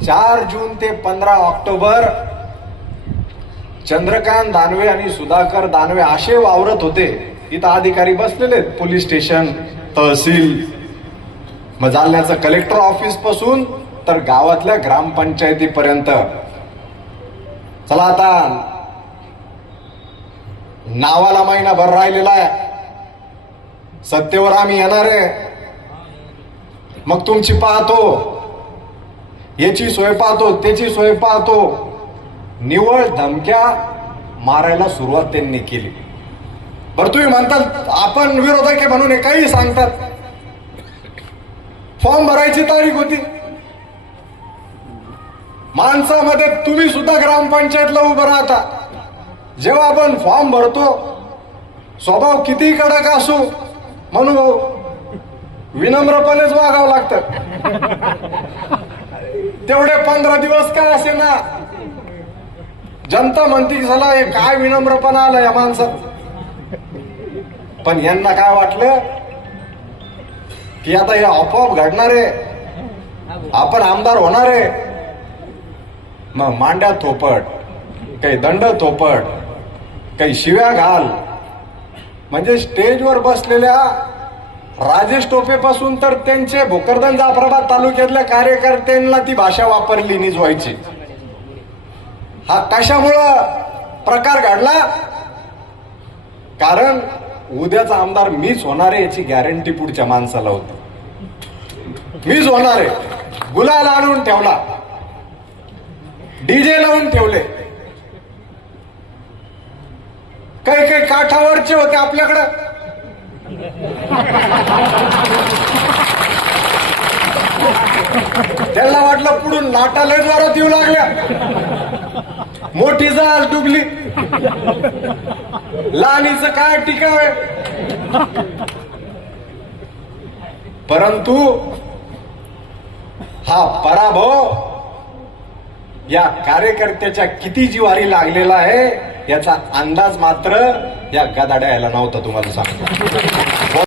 चार जून ते पंधरा ऑक्टोबर चंद्रकांत दानवे आणि सुधाकर दानवे असे वावरत होते. इथं अधिकारी बसलेले आहेत पोलीस स्टेशन तहसील. मग जालन्याचं कलेक्टर ऑफिसपासून तर गावातल्या ग्रामपंचायतीपर्यंत. चला आता नावाला महिनाभर राहिलेला आहे. सत्तेवर आम्ही येणार आहे. मग तुमची पाहतो. याची सोय पाहतो त्याची सोय पाहतो. निवळ धमक्या मारायला सुरुवात त्यांनी केली. बरं तुम्ही म्हणतात आपण विरोधक आहे म्हणून काही सांगतात. फॉर्म भरायची तारीख होती. माणसामध्ये तुम्ही सुद्धा ग्रामपंचायतला उभं राहता. जेव्हा आपण फॉर्म भरतो स्वभाव किती कडक असो म्हणून विनम्रपणेच वागावं लागतं. तेवढे पंधरा दिवस काय असे ना? जनता म्हणती की झाला हे काय विनम्रपणा आला या माणसात. पण यांना काय वाटलं? की आता हे आपोआप घडणार आहे. आपण आमदार होणार आहे. मग मांड्या थोपट काही दंड थोपट काही शिव्या घाल. म्हणजे स्टेजवर बसलेल्या राजेश टोपेपासून तर त्यांचे भोकरदन जाफराबाद तालुक्यातल्या कार्यकर्त्यांना ती भाषा वापरली निज व्हायची. हा कशामुळं प्रकार घडला? कारण उद्याचा आमदार मीच होणार आहे याची गॅरंटी पुढच्या माणसाला होती. मीच होणार आहे. गुलाल आणून ठेवला. डीजे लावून ठेवले. काही काही काठावरचे होते आपल्याकडं. त्यांना वाटलं पुढून लाटा लय जोरात येऊ लागल्या. मोठी जाल डुबली. लहानीचं काय टिकाव परंतु हा पराभव या कार्यकर्त्याच्या किती जिवारी लागलेला आहे याचा अंदाज मात्र या गदाड्या यायला नव्हता तुम्हाला सांगतो.